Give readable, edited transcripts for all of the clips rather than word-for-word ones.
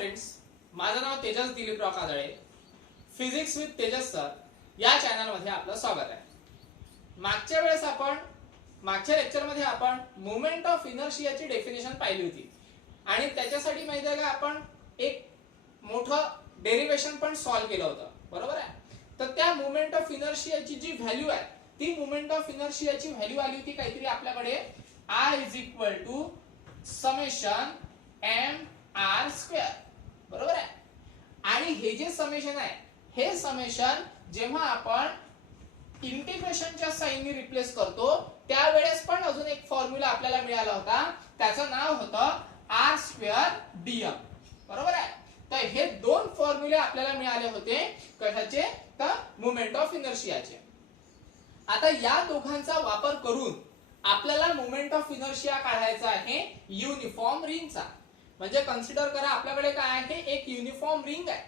Friends, माझं नाव Tejas Diliprao Kajale. Physics with Tejas sir या चॅनल मध्ये आपलं स्वागत आहे. मागच्या लेक्चरमध्ये आपण मोमेंट ऑफ इनर्शियाची डेफिनेशन पाहिली होती आणि त्याच्यासाठी माहिती आहे का आपण एक मोठं डेरिवेशन पण सॉल्व्ह केलं होतं, बरोबर आहे. तर त्या मोमेंट ऑफ इनर्शियाची जी व्हॅल्यू आहे ती मोमेंट ऑफ इनर्शियाची व्हॅल्यू आली होती काहीतरी आपल्याकडे I = समेशन mr², बरोबर आहे. आणि हे जे समेशन आहे हे समेशन जेव्हा आपण इंटिग्रेशनच्या साइनने रिप्लेस करतो त्यावेळेस पण अजून एक फॉर्म्युला आपल्याला मिळाला होता, त्याचं नाव होतं r²dm, बरोबर आहे. तर हे दोन फॉर्म्युले आपल्याला मिळाले होते कशाचे, तर मोमेंट ऑफ इनर्शियाचे. आता या दोघांचा वापर करून आपल्याला मोमेंट ऑफ इनर्शिया काढायचा आहे युनिफॉर्म रिंगचा. म्हणजे कन्सिडर करा आपल्याकडे काय आहे, एक युनिफॉर्म रिंग आहे.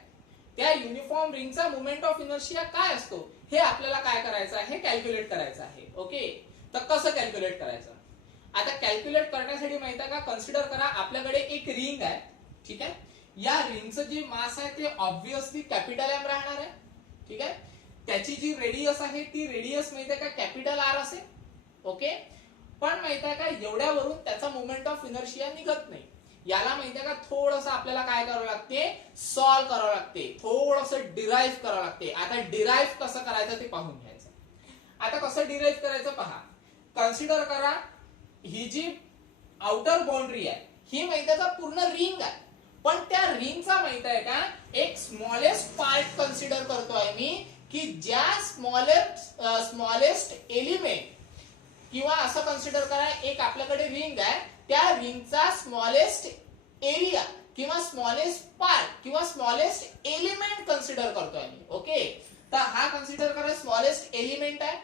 त्या युनिफॉर्म रिंगचा मोमेंट ऑफ इनर्शिया काय असतो हे आपल्याला काय करायचं आहे, कॅल्क्युलेट करायचं आहे. ओके, तर कसं कॅल्क्युलेट करायचं. आता कॅल्क्युलेट करण्यासाठी माहित आहे का, कन्सिडर करा आपल्याकडे एक रिंग आहे, ठीक आहे. या रिंगचं जे मास आहे ते ऑब्विसली कॅपिटल एम राहणार आहे, ठीक आहे. त्याची जी रेडियस आहे ती रेडियस माहित आहे का कॅपिटल आर असेल. ओके, पण माहित आहे का एवढ्यावरून त्याचा मोमेंट ऑफ इनर्शिया निघत नाही. याला माहित आहे का थोडंसं आपल्याला काय करावं लागते, सॉल्व्ह करावं लागते, थोडंसं डिराइव्ह करावं लागते. आता डिराइव्ह कसं करायचं ते पाहून घ्यायचं. आता कसं डिराइव्ह करायचं पहा. कन्सिडर करा ही जी आउटर बाउंड्री आहे ही माहित आहे का पूर्ण रिंग आहे, पण त्या रिंगचा माहित आहे का एक स्मॉलेस्ट पार्ट कन्सिडर करतोय मी, की ज्या स्मॉलेस्ट एलिमेंट किंवा असं कन्सिडर करा एक आपल्याकडे रिंग आहे, त्या रिंगचा स्मॉलेस्ट एरिया किंवा स्मॉलेस्ट पार्ट किंवा स्मॉलेस्ट एलिमेंट कन्सिडर करतोय मी. ओके, तर हा कन्सिडर करा स्मॉलेस्ट एलिमेंट आहे,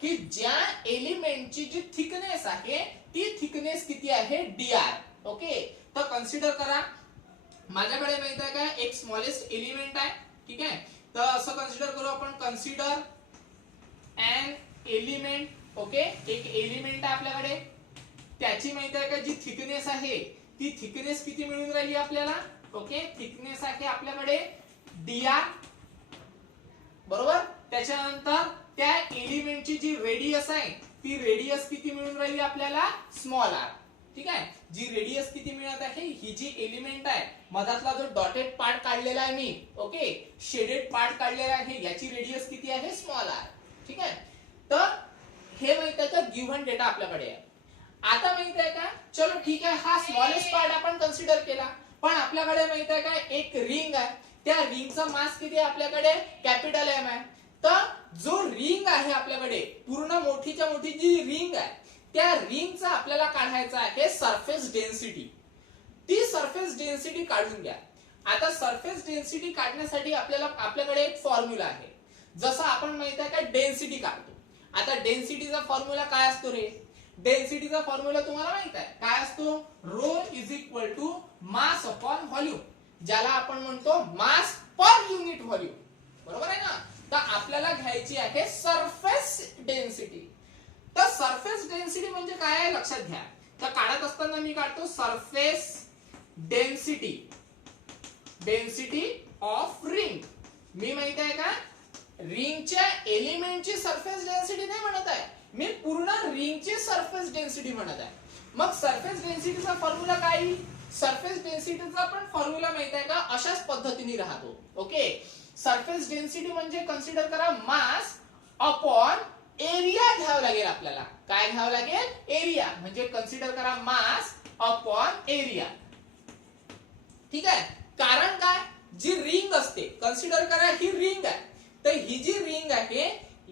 की ज्या एलिमेंटची जी थिकनेस आहे ती थिकनेस किती आहे dr. ओके, तर कन्सिडर करा माझ्याकडे माहित आहे का एक स्मॉलेस्ट एलिमेंट आहे, ठीक आहे. तर असं कन्सिडर करू आपण, कन्सिडर एन एलिमेंट. ओके, एक एलिमेंट आहे आपल्याकडे, त्याची माहिती आहे का जी थिकनेस आहे ती थिकनेस किती मिळून राहिली आपल्याला. ओके, थिकनेस आहे आपल्याकडे dr, बरोबर. त्याच्यानंतर त्या एलिमेंटची जी रेडियस आहे ती रेडियस किती मिळून राहिली आपल्याला, स्मॉल r, ठीक आहे. जी रेडियस किती मिळत आहे, ही जी एलिमेंट आहे मधातला जो डॉटेड पार्ट काढलेला आहे मी, ओके, शेडेड पार्ट काढलेला आहे, याची रेडियस किती आहे, स्मॉल r, ठीक आहे. तर हे माहित आहे का गिव्हन डेटा आपल्याकडे आहे. आता माहित आहे का, चलो ठीक आहे, हा स्मॉलेस्ट पार्ट आपण कन्सिडर केला, पण आपल्याकडे माहित आहे का एक रिंग आहे, त्या रिंगचा मास किती आहे आपल्याकडे, कॅपिटल एम आहे. तर जो रिंग आहे आपल्याकडे पूर्ण मोठीच्या मोठी जी रिंग आहे त्या रिंगचा आपल्याला काढायचा आहे सरफेस डेन्सिटी. ती सरफेस डेन्सिटी काढून घ्या. आता सरफेस डेन्सिटी काढण्यासाठी आपल्याकडे एक फॉर्म्युला आहे. जसं आपण माहित आहे का डेन्सिटी काढतो. आता डेन्सिटीचा फॉर्म्युला काय असतो रे, डेन्सिटीचा फॉर्म्युला तुम्हाला माहित आहे काय असतो, ρ मास अपॉन व्हॉल्यूम, ज्याला आपण म्हणतो मास पर युनिट व्हॉल्यूम, बरोबर आहे ना. तर आपल्याला घ्यायची आहे सरफेस डेन्सिटी. तर सरफेस डेन्सिटी म्हणजे काय आहे लक्षात घ्या. तर काढत असताना मी काढतो surface density, density of ring. मी माहित आहे का रिंगच्या एलिमेंटची सरफेस डेन्सिटी नाही म्हणत आहे, मी पूर्ण रिंगची सरफेस डेन्सिटी म्हणत आहे. मग सरफेस डेन्सिटीचा फॉर्म्युला काय, सरफेस डेन्सिटीचा पण फॉर्म्युला माहित आहे का अशाच पद्धतीने राहतो. ओके, सरफेस डेन्सिटी म्हणजे कन्सिडर करा मास अपॉन एरिया घ्यावं लागेल आपल्याला. काय घ्यावं लागेल, एरिया. म्हणजे कन्सिडर करा मास अपॉन एरिया, ठीक आहे. कारण काय, जी रिंग असते, कन्सिडर करा ही रिंग आहे, तर ही जी रिंग आहे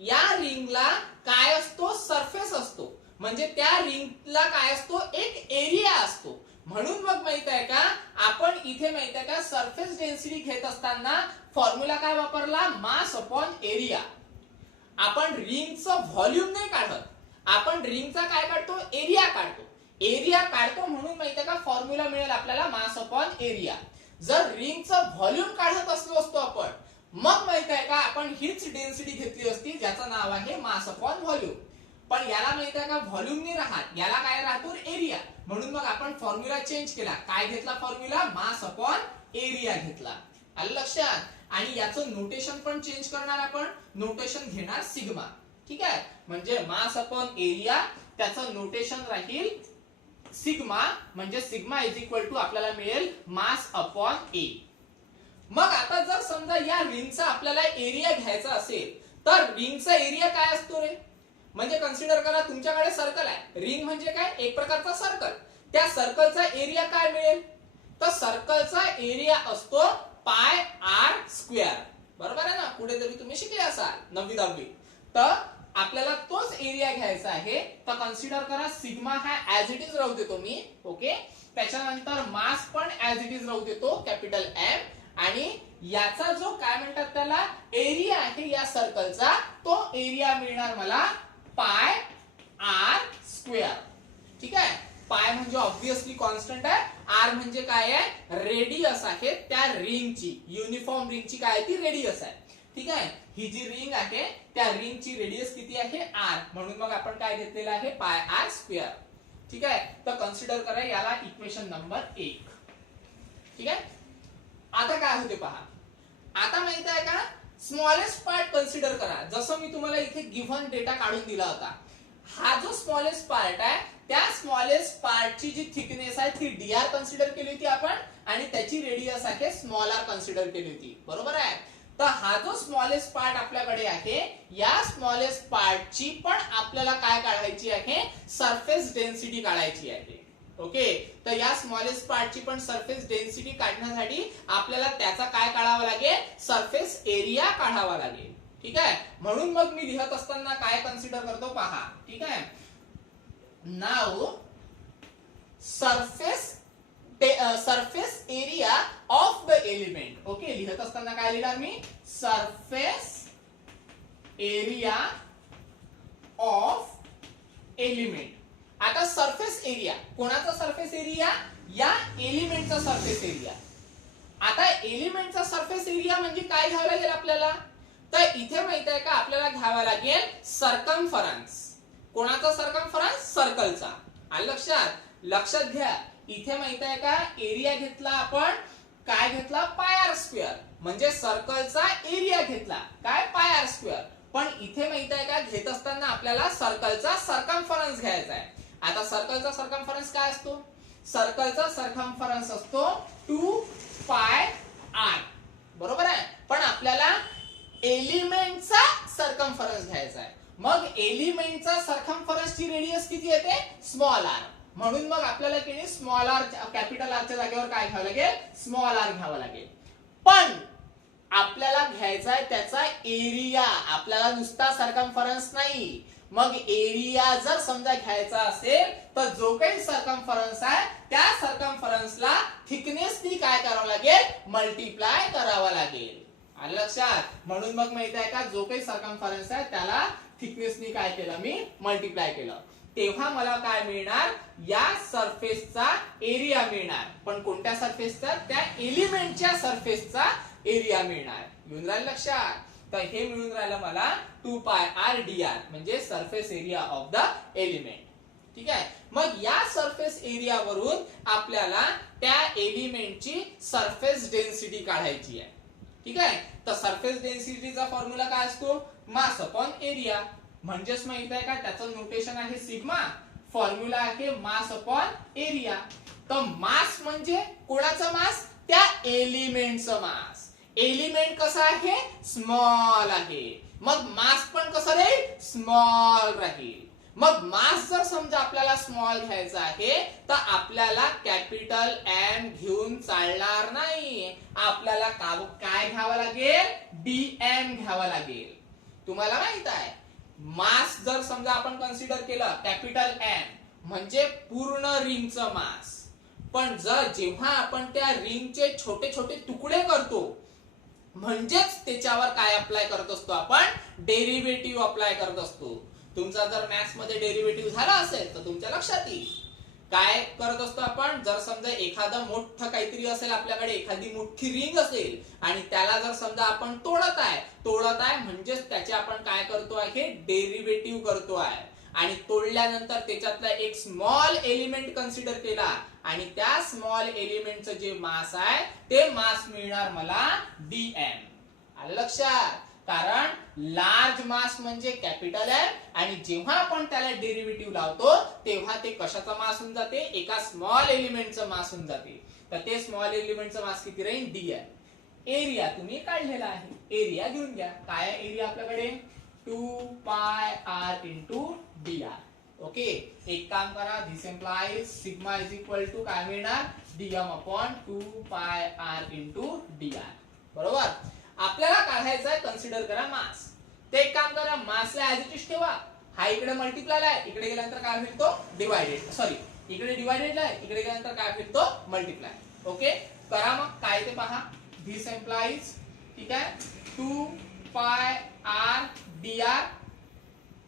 या रिंगला काय असतो, सरफेस असतो, म्हणजे त्या रिंगला काय असतो, एक एरिया असतो. म्हणून मग माहित आहे का आपण इथे माहित आहे का सरफेस डेन्सिटी घेत असताना फॉर्म्युला काय वापरला, मास अपॉन एरिया. आपण रिंगचं व्हॉल्यूम नाही काढत, आपण रिंगचा काय काढतो, एरिया काढतो. एरिया काढतो म्हणून माहित आहे का फॉर्म्युला मिळेल आपल्याला मास अपॉन एरिया. जर रिंगचं व्हॉल्यूम काढत असलो असतो आपण, मग माहित आहे का आपण हीच डेन्सिटी घेतली असती ज्याचं नाव आहे मास अपॉन व्हॉल्यूम. पण याला माहिती आहे का व्हॉल्यूम नाही राहत, याला काय राहतो एरिया. म्हणून मग आपण फॉर्म्युला चेंज केला. काय घेतला फॉर्म्युला? मास अपॉन एरिया घेतला. आलं लक्षात? आणि याचं नोटेशन पण चेंज करणार आपण. नोटेशन घेणार सिग्मा. ठीक आहे, म्हणजे मास अपॉन एरिया त्याचं नोटेशन राहील सिग्मा, म्हणजे सिग्मा इज इक्वल टू आपल्याला मिळेल मास अपॉन ए. मग आता जर समजा या रिंगचा आपल्याला एरिया घ्यायचा असेल तर रिंगचा एरिया काय असतो रे? म्हणजे कन्सिडर करा तुमच्याकडे सर्कल आहे. रिंग म्हणजे काय? एक प्रकारचा सर्कल. त्या सर्कलचा एरिया काय मिळेल? तर सर्कलचा एरिया असतो पाय आर स्क्वेअर. बरोबर आहे ना? पुढे तरी तुम्ही शिकले असाल 9वी 10वी. तर आपल्याला तोच एरिया घ्यायचा आहे. तर कन्सिडर करा सिग्मा हा ऍज इट इज राहू देतो मी. ओके, त्याच्यानंतर मास पण ऍज इट इज राहू देतो कॅपिटल एम. आणि याचा जो काय म्हणतात त्याला एरिया आहे या सर्कलचा, तो एरिया मिळणार मला पाय आर स्क्वेअर. ठीक आहे, पाय म्हणजे ऑब्विसली कॉन्स्टंट आहे. आर म्हणजे काय आहे? रेडियस आहे त्या रिंगची. युनिफॉर्म रिंगची काय आहे? ती रेडियस आहे. ठीक आहे, ही जी रिंग आहे त्या रिंगची रेडियस किती आहे? आर. म्हणून मग आपण काय घेतलेलं आहे? पाय आर स्क्वेअर. ठीक आहे, तर कन्सिडर करा याला इक्वेशन नंबर 1. ठीक आहे, आता काय होते पहा. आता माहित आहे का स्मॉलेस्ट पार्ट कन्सिडर करा. जसं मी तुम्हाला इथे गिव्हन डेटा काढून दिला होता. हा जो स्मॉलेस्ट पार्ट आहे त्या स्मॉलेस्ट पार्टची जी थिकनेस आहे ती dr कन्सिडर केली होती आपण, आणि त्याची रेडियस आहे स्मॉल r कन्सिडर केली होती. बरोबर आहे? तर हा जो स्मॉलेस्ट पार्ट आपल्याकडे आहे या स्मॉलेस्ट पार्टची पण आपल्याला काय काढायची आहे? सरफेस डेन्सिटी काढायची आहे. ओके, तर या स्मॉलेस्ट पार्टची पण सरफेस डेन्सिटी काढण्यासाठी आपल्याला त्याचा काय काढावा लागेल? सरफेस एरिया काढावा लागेल. ठीक आहे, म्हणून मग मी लिहत असताना काय कन्सिडर करतो पहा. ठीक आहे, now surface area of the element. Okay, लिहत असताना काय लिहिणार मी? Surface area of element. आता सरफेस एरिया कोणाचा? सरफेस एरिया या एलिमेंटचा सरफेस एरिया. आता एलिमेंटचा सरफेस एरिया म्हणजे काय घ्यावं लागेल आपल्याला? तर इथे माहित आहे का आपल्याला घ्यावा लागेल सरकमफरन्स. कोणाचा सरकमफरन्स? सर्कलचा. आलं लक्षात? लक्षात घ्या, इथे माहित आहे का एरिया घेतला आपण काय घेतला? पाय आर स्क्वेअर. म्हणजे सर्कलचा एरिया घेतला काय? पाय आर स्क्वेअर. पण इथे माहित आहे का घेत असताना आपल्याला सर्कलचा सरकमफरन्स घ्यायचा आहे. आता सर्कलचा सरकमफरन्स काय असतो? सर्कलचा सरकमफरन्स असतो 2 पाय आर. बरोबर आहे? पण आपल्याला एलिमेंटचा सरकमफरन्स घ्यायचा आहे. मग एलिमेंटचा सरकमफरन्सची रेडियस किती येते? Small R. म्हणून मग आपल्याला की स्मॉल आर कॅपिटल आरच्या जागेवर काय घ्यावं लागेल? स्मॉल आर घ्यावं लागेल. पण आपल्याला घ्यायचा आहे त्याचा एरिया, आपल्याला नुसता सरकमफरन्स नाही. मग एरिया जर समजा घ्यायचा असेल तर जो काही सरकमफरन्स आहे त्या सरकमफरन्सला थिकनेसनी काय करावं लागेल? मल्टिप्लाय करावा लागेल. आलं लक्षात? म्हणून मग माहित आहे का जो काही सरकमफरन्स आहे त्याला थिकनेसनी काय केलं? मी मल्टिप्लाय केलं. तेव्हा मला काय मिळणार? या सरफेसचा एरिया मिळणार. पण कोणत्या सरफेसचा? त्या एलिमेंटच्या सरफेसचा एरिया मिळणार. येऊन राहिलं लक्षात? तर हे मिळून राहिलं मला 2 पाय आर dr म्हणजे surface area of the element. ठीक आहे, मग या सरफेस एरिया वरून आपल्याला त्या एलिमेंटची सरफेस डेन्सिटी काढायची आहे. ठीक आहे, तर सरफेस डेन्सिटीचा फॉर्म्युला काय असतो? Mass upon area. म्हणजेच माहित आहे का त्याचं नोटेशन आहे सिग्मा, फॉर्म्युला आहे मास अपॉन एरिया. तर मास म्हणजे कोणाचा मास? त्या एलिमेंटचा मास. एलिमेंट कसा आहे? स्मॉल आहे. मग मास पण कसं राहील? स्मॉल राहील. मग मास जर समजा आपल्याला स्मॉल घ्यायचा आहे तर आपल्याला कॅपिटल एम घेऊन चालणार नाही. आपल्याला काय घ्यावं लागेल? डीएम घ्यावं लागेल. तुम्हाला माहित आहे मास जर समजा आपण कन्सिडर केलं कॅपिटल एम म्हणजे पूर्ण रिंगचं मास. पण जर जेव्हा आपण त्या रिंगचे छोटे छोटे तुकडे करतो म्हणजेच त्याच्यावर काय अप्लाय करत असतो? आपण डेरिव्हेटिव्ह अप्लाय करत असतो. तुमचा जर मॅथ्स मध्ये डेरिव्हेटिव्ह झाला असेल तर तुमच्या लक्षात येईल. काय करत असतो आपण? जर समजा एखादं मोठं काहीतरी असेल आपल्याकडे, एखादी मोठी रिंग असेल आणि त्याला जर समजा आपण तोडत आहे म्हणजेच त्याचे आपण काय करतो आहे? डेरिव्हेटिव्ह करतो आहे. आणि तोडल्यानंतर त्याच्यातला एक स्मॉल एलिमेंट कन्सिडर केला आणि त्या स्मॉल एलिमेंटचं जे मास आहे ते मास मिळणार मला dm. आलं लक्षात? कारण लार्ज मास म्हणजे कॅपिटल एम आणि जेव्हा आपण त्याला डेरिव्हेटिव्ह लावतो तेव्हा ते कशाचा मास होऊन जाते? एका स्मॉल एलिमेंटचं मास होऊन जाते. तर ते स्मॉल एलिमेंटचं मास किती राहील? dm. एरिया तुम्ही काढलेला आहे, एरिया घेऊन घ्या. काय एरिया आपल्याकडे? 2 पाय r इंटू dr. ओके, एक काम करा, this implies sigma is equal to काय मिळणार? dm अपॉन 2 पाय r इंटू dr. बरोबर. आपल्याला काढायचा आहे, कन्सिडर करा मास. ते एक काम करा, मासला ऍज इट इज ठेवा. हा इकडे मल्टिप्लाय आहे, इकडे गेल्यानंतर काय होईल? तो डिवायडेड. सॉरी, इकडे डिवायडेड आहे, इकडे गेल्यानंतर काय होईल? तो मल्टिप्लाय. ओके, करा मग काय ते पहा. दिस इम्प्लाइज, ठीक आहे, 2 पाय r dr.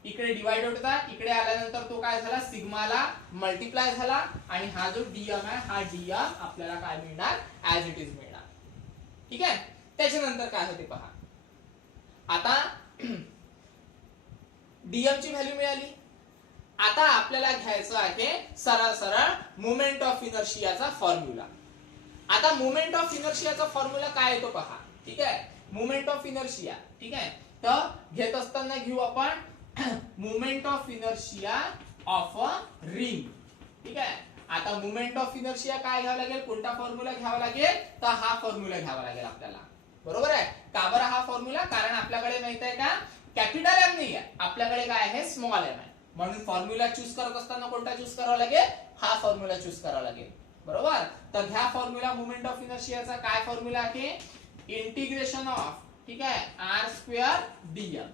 इकडे डिवाइड होता, इकडे आल्यानंतर तो काय झाला? सिग्माला मल्टिप्लाय झाला आणि हा जो dm आहे हा dm आपल्याला काय मिळणार? ऍज इट इज मिळणार. ठीक आहे. त्याच्यानंतर काय होते पहा. आता dm ची व्हॅल्यू मिळाली. आता आपल्याला घ्यायचं आहे सरळ सरळ मोमेंट ऑफ इनर्शियाचा फॉर्म्युला. आता मोमेंट ऑफ इनर्शियाचा फॉर्म्युला काय येतो पहा. ठीक आहे, मोमेंट ऑफ इनर्शिया. ठीक आहे, तर घेत असताना घेऊ आपण moment of inertia of a ring. ठीक आहे. आता मोमेंट ऑफ इनर्शिया काय घ्यावं लागेल? कोणता फॉर्म्युला घ्यावा लागेल? तर हा फॉर्म्युला घ्यावा लागेल आपल्याला. बरोबर आहे. का बरं हा फॉर्म्युला? कारण आपल्याकडे माहित आहे का, कॅपिटल एम नाही आहे, आपल्याकडे काय आहे? स्मॉल एम आहे. म्हणून फॉर्म्युला चूज करत असताना कोणता चूज करावा लागेल? हा फॉर्म्युला चूज करावा लागेल. बरोबर. तर ह्या फॉर्म्युला मोमेंट ऑफ इनर्शियाचा काय फॉर्म्युला आहे? इंटिग्रेशन ऑफ, ठीक आहे, आर स्क्वेअर dm.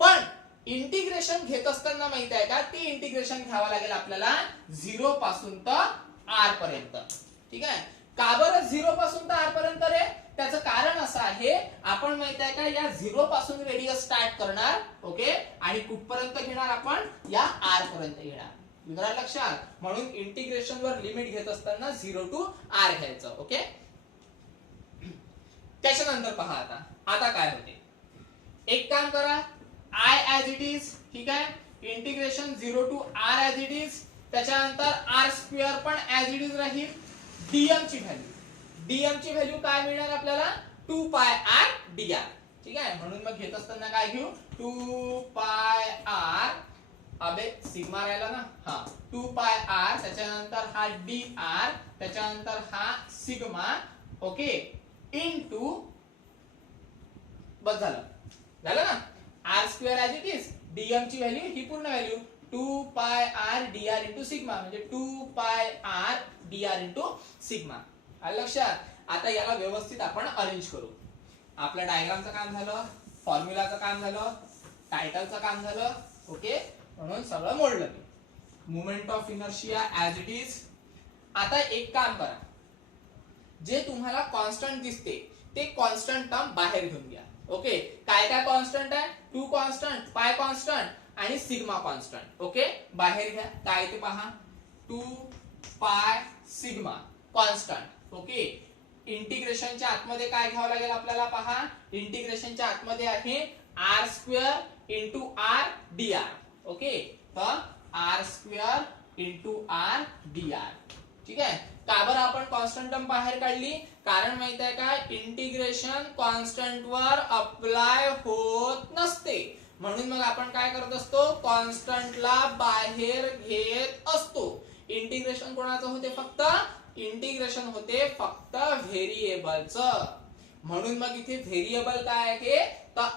पण इंटिग्रेशन घेत असताना माहित आहे का, ती इंटिग्रेशन घ्यावं लागेल आपल्याला 0 पासून तर r पर्यंत. ठीक आहे. का बरं 0 पासून तर r पर्यंत रे? त्याचं कारण असं आहे, आपण माहित आहे का, या 0 पासून रेडियस स्टार्ट करणार. ओके, आणि कुठपर्यंत घेणार आपण? या r पर्यंत घेणार. तुझ्या लक्षात? म्हणून इंटिग्रेशन वर लिमिट घेत असताना 0 टू r घ्यायचं. ओके. त्याच्यानंतर पहा आता काय होते. एक काम करा, i ऍज इट इज. ठीक आहे, integration 0 to r as it is. त्याच्यानंतर r स्क्वेअर पण ऍज इट इज राहील. dm ची व्हॅल्यू काय मिळणार आपल्याला? 2 पाय r dr. ठीक आहे, म्हणून मग घेत असताना काय घेऊ? 2 पाय r, अबे सिग्मा राहिला ना, हा 2 पाय r, त्याच्यानंतर हा dr, त्याच्यानंतर हा सिग्मा. ओके, इनटू, बस झालं ना, r square as it is. dm ची व्हॅल्यू ही पूर्ण व्हॅल्यू 2 पाय r dr इंटू सिग्मा, म्हणजे 2 पाय r dr इंटू सिग्मा. आलं लक्षात? आता याला व्यवस्थित आपण अरेंज करू. आपल्या डायग्रामचं काम झालं, फॉर्म्युलाचं काम झालं, टायटलचं काम झालं. ओके, म्हणून सगळं मोडलं. Moment of inertia as it is. आता एक काम करा, जे तुम्हाला कॉन्स्टंट दिसते ते कॉन्स्टंट टर्म बाहेर घेऊन घ्या. ओके, काय काय कॉन्स्टंट आहे? 2 कॉन्स्टंट, पाय कॉन्स्टंट आणि सिग्मा कॉन्स्टंट. ओके, बाहेर घ्या. काय ते पहा, 2 पाय सिग्मा कॉन्स्टंट. ओके, इंटिग्रेशनच्या आतमध्ये काय घ्यावं लागेल आपल्याला? पहा, इंटिग्रेशनच्या आतमध्ये आहे r square into r dr. Okay, तर r square into r dr. ठीक आहे. का बरं आपण कॉन्स्टंट टर्म बाहेर काढली? कारण माहित आहे का, इंटिग्रेशन कॉन्स्टंट वर अप्लाय होत नसते. म्हणून मग आपण काय करत असतो? कॉन्स्टंटला बाहेर घेत असतो. इंटिग्रेशन कोणाचं होते? फक्त इंटिग्रेशन होते फक्त व्हेरिएबलचं. म्हणून मग इथे व्हेरिएबल काय आहे? तर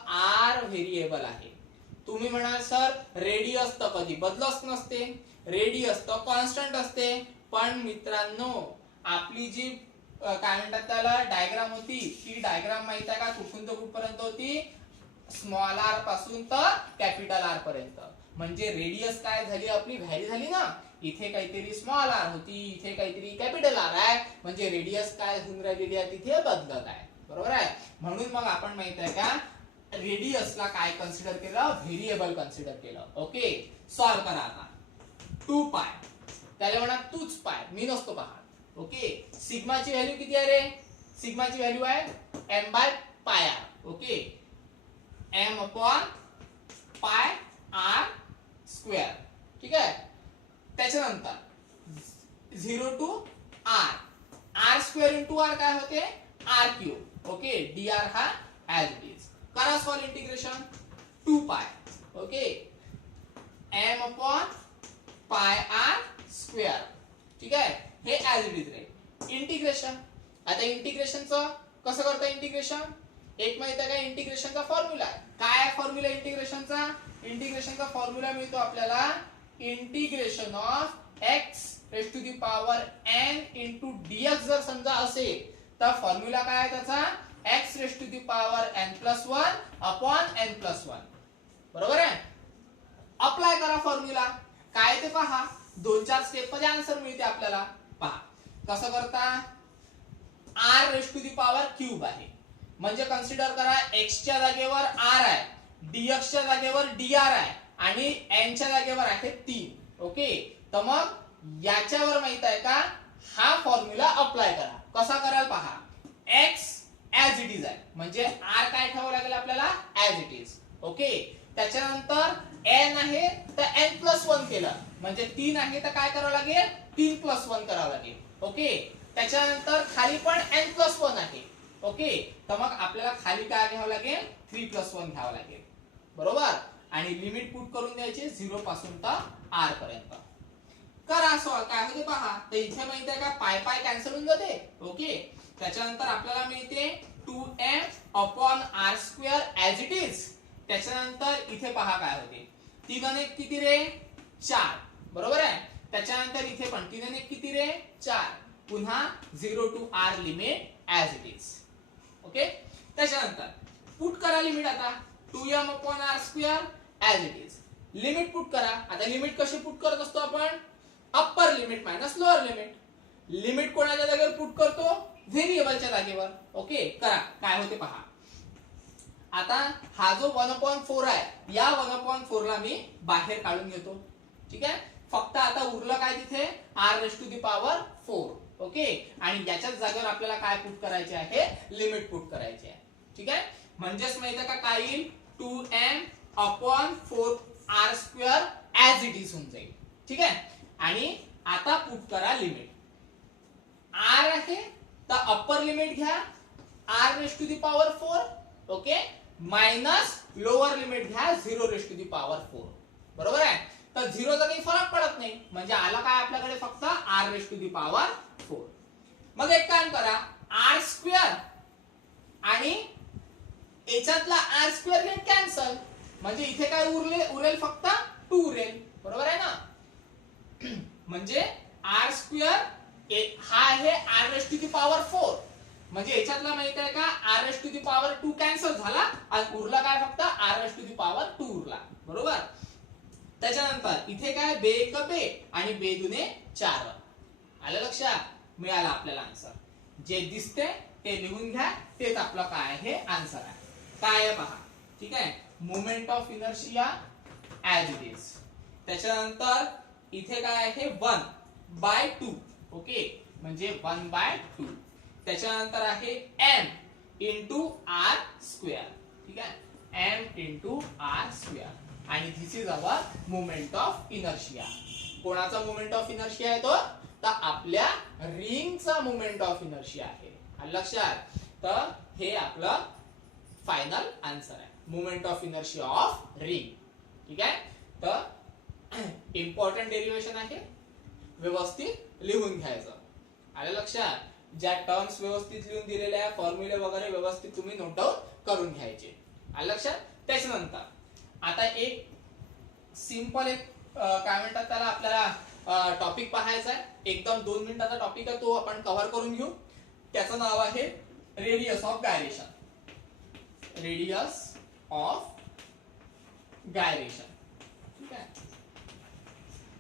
r व्हेरिएबल आहे. तुम्ही म्हणाल सर रेडियस तर कधी बदलत नसते, रेडियस तर कॉन्स्टंट असते. पण मित्रांनो, आपली जी काय म्हणतात त्याला डायग्राम होती, ती डायग्राम माहित आहे का कुठून तर कुठपर्यंत होती? स्मॉल r पासून तर कॅपिटल R पर्यंत. म्हणजे रेडियस काय झाली आपली? व्हॅरी झाली ना. इथे काहीतरी स्मॉल r होती, इथे काहीतरी कॅपिटल R आहे, म्हणजे रेडियस काय होऊन राहिलेली आहे? तिथे बदलत आहे. बरोबर आहे. म्हणून मग आपण माहित आहे का, रेडियसला काय कन्सिडर केलं? व्हेरिएबल कन्सिडर केलं. ओके, सॉल्व करा आता. 2 पाय, त्याला म्हणा तूच पाय, मी नसतो पाहत. ओके, सिग्माची व्हॅल्यू किती आहे रे? सिग्माची व्हॅल्यू आहे m बाय पाय r. Okay, m upon pi r square. ठीक आहे. त्याच्यानंतर 0 to r, r square into r काय होते r क्यूब. ओके, dr हा ऍज इट इज. करा सॉल्व इंटिग्रेशन. 2 पाय. Okay, m upon pi r square. ठीक आहे, हे ऍज इट इज राहील. इंटिग्रेशन. आता इंटिग्रेशनचं कसं करता इंटिग्रेशन? एक माहिती आहे का इंटिग्रेशनचा फॉर्म्युला? काय फॉर्म्युला इंटिग्रेशनचा? इंटिग्रेशनचा फॉर्म्युला मिळतो आपल्याला integration of x raise to the power n into dx जर समजा असेल तर फॉर्म्युला काय आहे त्याचा? x raise to the power n+1 upon n+1. बरोबर आहे. अप्लाय करा फॉर्म्युला. काय ते पहा. 2-4 स्टेप मध्ये आन्सर मिळते आपल्याला. पहा कसं करता. r raise to the power cube आहे म्हणजे कन्सिडर करा x च्या जागेवर r आहे, dx च्या जागेवर dr आहे आणि n च्या जागेवर आहे 3. ओके, तर मग याच्यावर माहित आहे का हा फॉर्म्युला अप्लाय करा. कसा कराल पहा. x ऍज इट इज आहे म्हणजे r काय ठेवावं लागेल आपल्याला ऍज इट इज. ओके, त्याच्यानंतर n आहे तर n+1 केलं म्हणजे 3 आहे तर काय करावं लागेल 3+1 करावं लागेल. ओके, त्याच्यानंतर खाली पण n+1 आहे. ओके, तर मग आपल्याला खाली काय घ्यावं लागेल 3+1 घ्यावं लागेल. बरोबर. आणि लिमिट पुट करून द्यायची 0 पासून तर r पर्यंत. करा सॉल्व. काय होते पहा. तर इथे माहिती आहे का पाय पाय कॅन्सल होऊन जाते. ओके, त्याच्यानंतर आपल्याला मिळते 2m upon r square as it is. त्याच्यानंतर इथे पहा काय होते. 3 आणि 1 किती रे 4. बरोबर आहे. त्याच्यानंतर इथे पण 3 आणि 1 किती रे 4. पुन्हा 0 to r limit as it is. Okay, त्याच्यानंतर पुट करा लिमिट. आता 2m upon r square as it is. Limit put करा. आता लिमिट कशी पुट करत असतो आपण? Upper limit minus lower limit. Limit कोणाच्या जागेवर पुट करतो? व्हेरिएबलच्या जागेवर. ओके, करा. काय होते पहा. आता हा जो 1/4 आहे या 1/4 ला मी बाहेर काढून घेतो. ठीक आहे. फक्त आता उरलं काय तिथे r raise to the power 4. Okay, आणि याच्याच जागेवर आपल्याला काय पुट करायचे आहे लिमिट पुट करायचे आहे. ठीक आहे. म्हणजेच माहिती का काय येईल 2m upon 4r square as it is होऊन जाईल. ठीक आहे. आणि आता पुट करा लिमिट. r आहे तर अप्पर लिमिट घ्या r raise to the power 4. Okay, minus lower limit घ्या 0 रेज टू दी पॉवर 4. बरोबर आहे. तर 0 चा काही फरक पडत नाही म्हणजे आला काय आपल्याकडे फक्त r raise to the power 4. मग एक काम करा r स्क्वेअर आणि याच्यातला r स्क्वेअर गेट कॅन्सल म्हणजे इथे काय उरेल फक्त 2 उरेल. बरोबर आहे ना. म्हणजे r स्क्वेअर हा आहे r raise to the power 4 म्हणजे याच्यातला माहित आहे का r raise to the power 2 cancel झाला आणि उरला काय फक्त r raise to the power 2 उरला. बरोबर. त्याच्यानंतर इथे काय बे एक बे आणि बे दुने 4. आलं लक्षात. मिळाला आपल्याला आन्सर. जे दिसते ते लिहून घ्या. तेच आपलं काय आहे आन्सर आहे. काय आहे पहा. ठीक आहे. Moment of inertia as it is. त्याच्यानंतर इथे काय आहे 1/2. ओके, म्हणजे 1/2. त्याच्यानंतर आहे m इंटू r स्क्वेअर. ठीक आहे, m इंटू r स्क्वेअर. आणि this is our moment of inertia. कोणाचा मोमेंट ऑफ इनर्शिया आहे तो? तर आपल्या रिंगचा मोमेंट ऑफ इनर्शिया आहे. लक्षात. तर हे आपलं फायनल आन्सर आहे moment of inertia of ring. ठीक आहे. तर इम्पॉर्टंट डेरिवेशन आहे व्यवस्थित लिहून घ्यायचं. आलं लक्षात. ज्या टर्म्स व्यवस्थित लिहून दिलेल्या आहे फॉर्म्युले वगैरे व्यवस्थित तुम्ही नोट डाऊन करून घ्यायचे. आलं लक्षात. त्याच्यानंतर आता एक सिंपल एक काय म्हणतात त्याला आपल्याला टॉपिक पाहायचा आहे. एकदम 2 मिनिटाचा टॉपिक आहे तो आपण कव्हर करून घेऊ. त्याचं नाव आहे radius of gyration. Radius of gyration. ठीक आहे.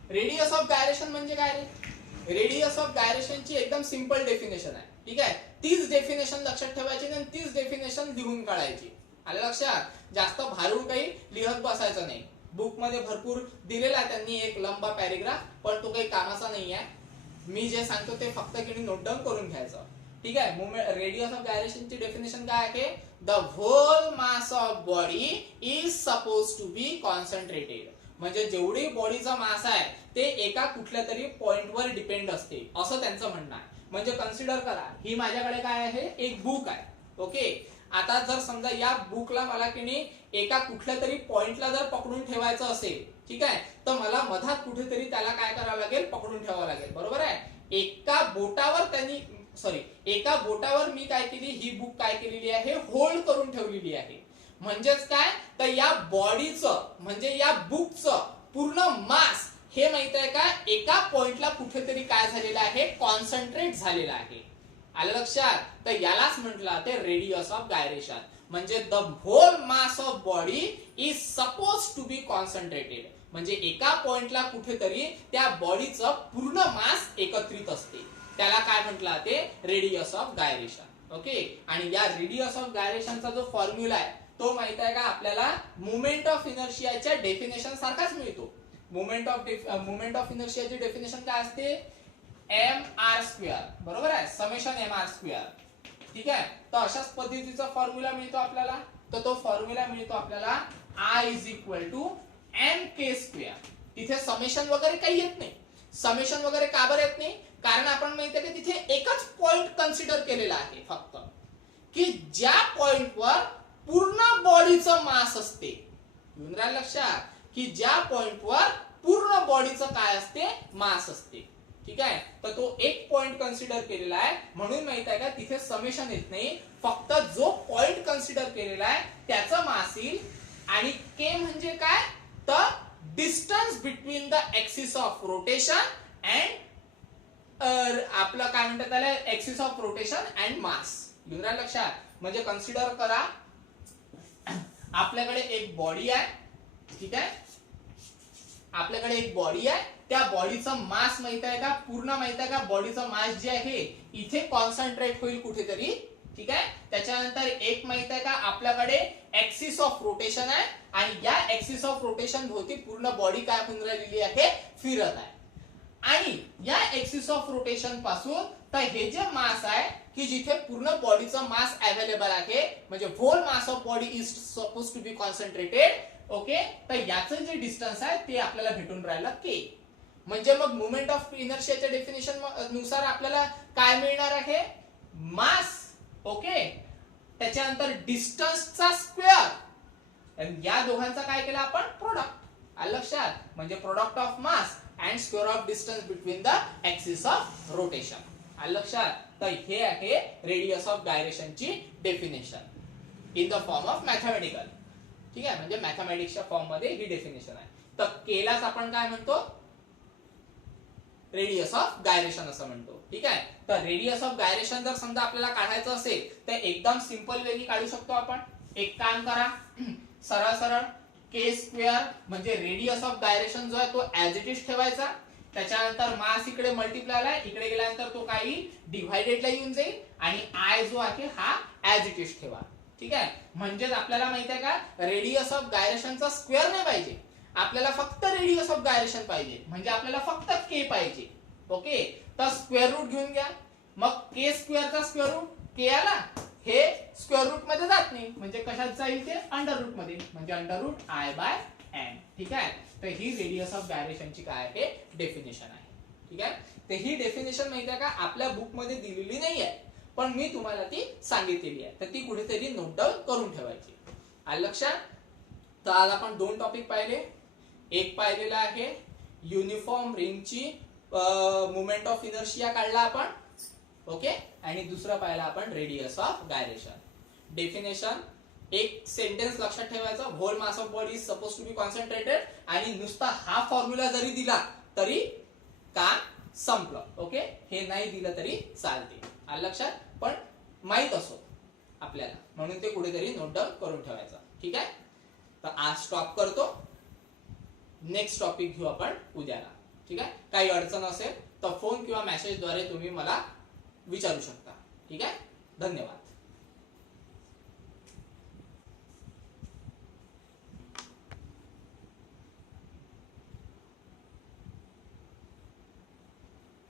रेडियस ऑफ गायरेशन म्हणजे काय रे? रेडियस ऑफ गायरेशनची एकदम सिंपल डेफिनेशन आहे. ठीक आहे. तीच डेफिनेशन लक्षात ठेवायची आणि तीच डेफिनेशन लिहून काढायची. आलं लक्षात. जास्त भारून काही लिहत बसायचं नाही. बुक मध्ये भरपूर दिलेला आहे त्यांनी एक लंबा पॅरेग्राफ पण तो काही कामाचा नाही आहे. मी जे सांगतो ते फक्त किती नोट डाऊन करून घ्यायचं. ठीक आहे. रेडियस ऑफ गायरेशनची डेफिनेशन काय आहे? The whole mass of body is suppose to be concentrated म्हणजे जेवढी बॉडीचा मास आहे ते एका कुठल्या तरी पॉइंटवर डिपेंड असते असं त्यांचं म्हणणं आहे. म्हणजे कन्सिडर करा, ही माझ्याकडे काय आहे, एक बुक आहे. ओके, आता जर समजा या बुकला मला की नाही एका कुठल्या तरी पॉइंटला जर पकडून ठेवायचं असेल, ठीक आहे, तर मला मधात कुठेतरी त्याला काय करावं लागेल, पकडून ठेवावं लागेल. बरोबर आहे. एका बोटावर मी काय केली, ही बुक काय केलेली आहे, होल्ड करून ठेवलेली आहे. म्हणजेच काय, तर या बॉडीचं म्हणजे या बुकचं पूर्ण मास हे माहित आहे का, एका पॉइंटला कुठेतरी काय झालेलं आहे, कॉन्सन्ट्रेट झालेलं आहे. आलं लक्षात. तर यालाच म्हटलं ते रेडियस ऑफ गायरेशन. म्हणजे the whole mass of body is suppose to be concentrated. म्हणजे एका पॉइंटला कुठेतरी त्या बॉडीचं पूर्ण मास एकत्रित असते, त्याला काय म्हटलं ते रेडियस ऑफ गायरेशन. ओके, आणि या रेडियस ऑफ गायरेशनचा जो फॉर्म्युला आहे तो माहित आहे का आपल्याला, मोमेंट ऑफ इनर्शियाच्या डेफिनेशन सारखाच मिळतो. मोमेंट ऑफ इनर्शियाची डेफिनेशन काय असते, mr². बरोबर आहे, समेशन mr². ठीक आहे. तर अशाच पद्धतीचा फॉर्म्युला मिळतो आपल्याला. तर तो फॉर्म्युला मिळतो आपल्याला I = mk². तिथे समेशन वगैरे काही येत नाही. समेशन वगैरे का बरं येत नाही, कारण आपण माहिती आहे की तिथे एकच पॉइंट कन्सिडर केलेला आहे फक्त, की ज्या पॉइंटवर पूर्ण बॉडीचं मास असते. येऊन राहिलं लक्षात, की ज्या पॉइंटवर पूर्ण बॉडीचं काय असते, मास असते. ठीक आहे. तर तो एक पॉइंट कन्सिडर केलेला आहे, म्हणून माहित आहे का तिथे समेशन येत नाही. फक्त जो पॉइंट कन्सिडर केलेला आहे त्याचं मास येईल. आणि के म्हणजे काय, तर distance between the axis of rotation and आपलं काय म्हणतात त्याला, axis of rotation and mass. येऊन राहिलं लक्षात. म्हणजे कन्सिडर करा, आपल्याकडे एक बॉडी आहे. ठीक आहे, आपल्याकडे एक बॉडी आहे. त्या बॉडीचा मास माहित आहे का, पूर्ण माहित आहे का, बॉडीचा मास जे आहे इथे कॉन्सन्ट्रेट होईल कुठेतरी. ठीक आहे. त्याच्यानंतर एक माहित आहे का, आपल्याकडे एक्सिस ऑफ रोटेशन आहे, आणि या एक्सिस ऑफ रोटेशन भोवती पूर्ण बॉडी काय होऊन राहिलेली आहे, फिरत आहे. आणि या एक्सिस ऑफ रोटेशन पासून तर हे जे मास आहे की जिथे पूर्ण बॉडीचा मास अवेलेबल आहे, म्हणजे whole mass of body is suppose to be concentrated. Okay, तर याचं जे डिस्टन्स आहे ते आपल्याला भेटून राहिलं के. म्हणजे मग मोमेंट ऑफ इनर्शियाच्या डेफिनेशन नुसार आपल्याला काय मिळणार आहे, मास. ओके, त्याच्यानंतर डिस्टन्सचा स्क्वेअर, आणि या दोघांचा काय केला आपण, प्रोडक्ट. आलं लक्षात. म्हणजे product of mass and square of distance between the axis of rotation. आलं लक्षात. तर हे आहे रेडियस ऑफ गायरेशनची definition in the form of mathematical. ठीक आहे, म्हणजे मॅथमॅटिक्सच्या फॉर्म मध्ये ही डेफिनेशन आहे. तर केलाच आपण काय म्हणतो, रेडियस ऑफ गायरेशन असं म्हणतो. ठीक आहे. तर रेडियस ऑफ गायरेशन जर समजा आपल्याला काढायचं असेल तर एकदम सिंपल वेनी काढू शकतो आपण. एक काम करा, सरळ सरळ k² म्हणजे रेडियस ऑफ गायरेशन जो आहे तो ऍज इट इज ठेवायचा. त्याच्यानंतर मास इकडे मल्टिप्लाय ला, इकडे गेल्यानंतर तो काही डिव्हायडेडला येऊन जाईल, आणि I जो आहे हा ऍज इट इज ठेवा. ठीक आहे. म्हणजेच आपल्याला माहित आहे का, रेडियस ऑफ गायरेशनचा स्क्वेअर नाही पाहिजे, आपल्याला फक्त रेडियस ऑफ गायरेशन पाहिजे. म्हणजे आपल्याला फक्त के पाहिजे. ओके, तर स्क्वेअर रूट घेऊन घ्या. मग k² चा स्क्वेअर रूट, के आला, हे स्क्वेअर रूट मध्ये जात नाही, म्हणजे कशात जाईल ते, अंडर रूट मध्ये, म्हणजे √I/n. ठीक आहे. तर ही रेडियस ऑफ गायरेशनची काय आहे, डेफिनेशन आहे. ठीक आहे. तर ही डेफिनेशन माहिती आहे का, आपल्या बुक मध्ये दिलेली नाही आहे, पण मी तुम्हाला ती सांगितलेली आहे. तर ती कुठेतरी नोट डाऊन करून ठेवायची. आलं लक्षात. तर आज आपण 2 टॉपिक पाहिले. एक पाहिलेला आहे युनिफॉर्म रिंगची मोमेंट ऑफ इनर्शिया काढला आपण. ओके, आणि दुसरा पाहिला आपण रेडियस ऑफ गायरेशन. डेफिनेशन, एक सेंटेन्स लक्षात ठेवायचा, whole mass of body is suppose to be concentrated, आणि नुसता हा फॉर्म्युला जरी दिला तरी काम संपलं. ओके, हे नाही दिलं तरी चालते. आलं लक्षात. पण माहित असो आपल्याला, म्हणून ते कुठेतरी नोट डाऊन करून ठेवायचं. ठीक आहे. तर आज स्टॉप करतो, नेक्स्ट टॉपिक घेऊ आपण उद्याला. ठीक आहे. काही अडचण असेल तर फोन किंवा मेसेजद्वारे तुम्ही मला विचारू शकता. ठीक आहे. धन्यवाद.